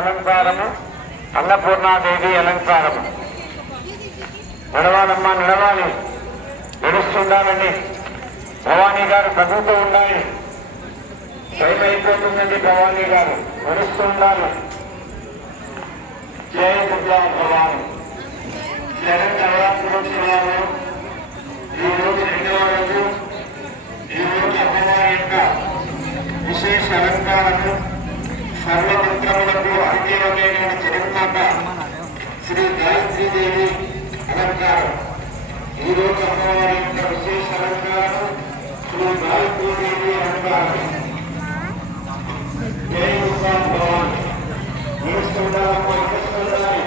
అలంకారము అన్నపూర్ణాదేవి అలంకారము. నడవాలమ్మా నడవాలి, నడుస్తుండాలండి. భవానీ గారు తగ్గుతూ ఉండాలి, టైం అయిపోతుందండి. భవానీ గారు నడుస్తుండాలి. జయ దుర్గా భవాని. జగన్ నవరాత్రులు ఈరోజు రెండవ రోజు. ఈరోజు అమ్మవారి యొక్క విశేష అలంకారము సర్వమంత్రములకు అధిదేవమైన జగన్మాత శ్రీ గాయత్రీదేవి అలంకారం. ఈరోజు అమ్మవారి యొక్క విశేష అలంకారం శ్రీ గాయత్రీదేవి అలంకారం. జయ దుర్గా భవాని. నడుస్తుండాలమ్మా, నడుస్తుండాలి.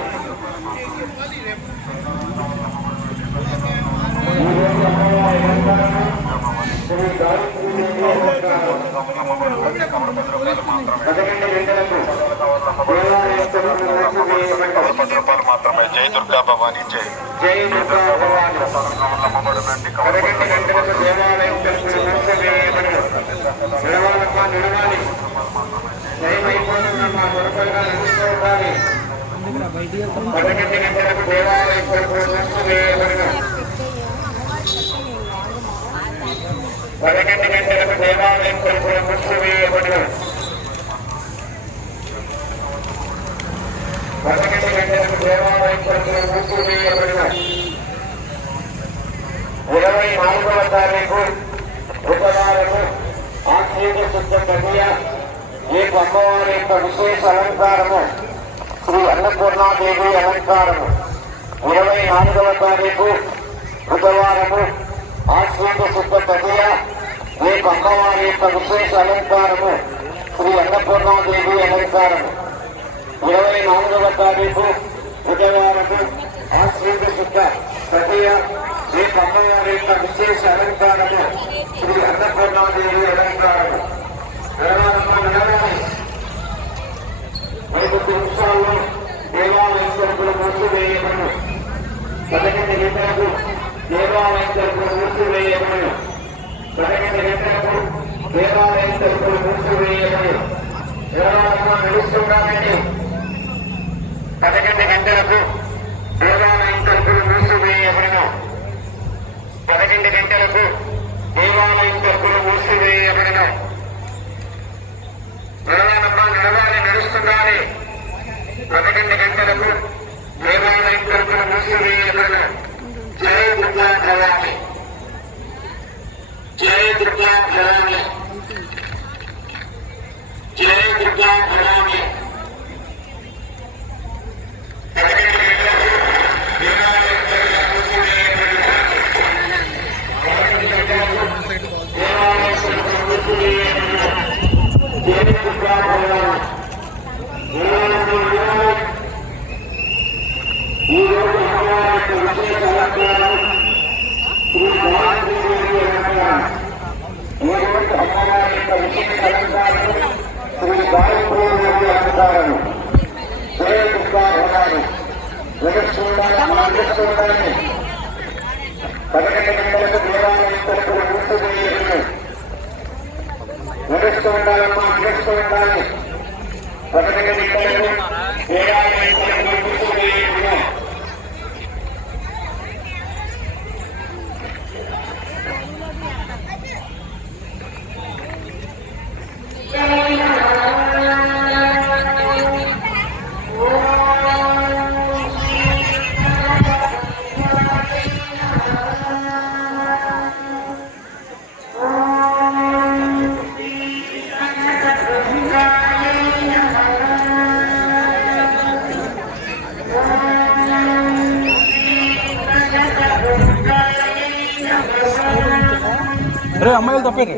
ఈరోజు అమ్మవారి అలంకారం శ్రీ గాయత్రీదేవి అలంకారం. 11 గంటలకు రూపాయలు మాత్రమే. జై దుర్గా భవాని. జై జై దుర్గా భవాని. 11 గంటలకు దేవాలయం తలుపులు మూసివేయబడును. నడవాలమ్మా నడవాలి, టైం అయిపోతుందమ్మా, త్వరగా నడుస్తూ ఉండాలి. 11 గంటలకు దేవాలయం తలుపులు మూసివేయబడును. 11 గంటలకు దేవాలయం తలుపులు మూసివేయబడును. 11 గంటలకు దేవాలయం తలుపులు మూసివేయబడును. 24వ తారీఖు బుధవారము ఆశ్వీజ శుద్ధ తదియ రేపు అమ్మవారి యొక్క విశేష అలంకారము శ్రీ అన్నపూర్ణాదేవి అలంకారము. 24వ తారీఖు బుధవారము ఆశ్వీజ శుద్ధ తదియ రేపు అమ్మవారి యొక్క విశేష అలంకారము శ్రీ అన్నపూర్ణాదేవి అలంకారము. 24వ తారీఖు బుధవారము ఆశ్వీజ శుద్ధ తదియ రేపు అమ్మవారి యొక్క విశేష అలంకారము శ్రీ అన్నపూర్ణాదేవి అలంకారము. నడవాలి, 5 నిమిషాల్లో దేవాలయం తలుపులు మూసివేయబడును. 11 గంటలకు దేవాలయం తలుపులు మూసివేయబడును. 11 గంటలకు దేవాలయం తలుపులు మూసివేయబడును. నడుస్తున్నామండి. 11 గంటలకు దేవాలయం తలుపులు మూసివేయబడును. 11 గంటలకు దేవాలయం తలుపులు మూసివేయబడును. నడవాలి, నడుస్తుండాలి. 11 గంటలకు దేవాలయం తలుపులు మూసివేయబడును. జయ దుర్గా భవాని. జయ దుర్గా భవాని. జయ దుర్గా భవాని. 11 గంటలకు దేవాలయం తలుపులు మూసివేయబడును. 11 గంటలకు దేవాలయం తలుపులు మూసివేయబడును. జయ దుర్గా భవాని. ఈరోజు అమ్మవారి విశేష అలంకారం శ్రీ గాయత్రీదేవి అలంకారం. ఈరోజు అమ్మవారి యొక్క విశేష అలంకారం శ్రీ గాయత్రీదేవి అలంకారం. జయ దుర్గా భవాని. నడుస్తుండాలి, 11 గంటలకు దేవాలయం తలుపులు మూసివేయబడును. నడుస్తుండాలమ్మా, నడుస్తుండాలి. 11 గంటలకు దేవాలయం తలుపులు మూసివేయబడును. అమ్మాయిలు తప్పేరు.